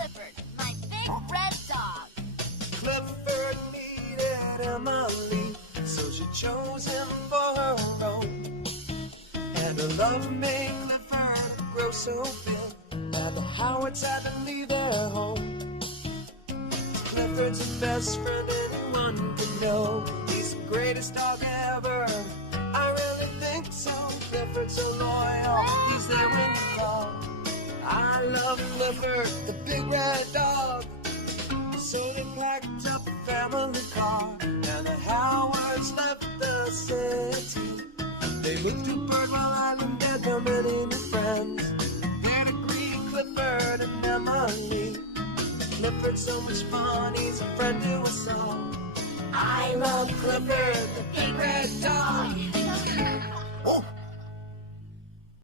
Clifford, my big red dog. Clifford needed Emily, so she chose him for her own. And her love made Clifford grow so big that the Howards had to leave their home. Clifford's the best friend anyone can know. He's the greatest dog ever. I really think so. Clifford's so loyal. He's there when you call. I love Clifford, the big red dog. So they packed up a family car, and the Howards left the city. They moved to Birdwell Island, had no many new friends. There to greet Clifford and Emily. Clifford's so much fun, he's a friend to us all. I love Clifford, the big red dog.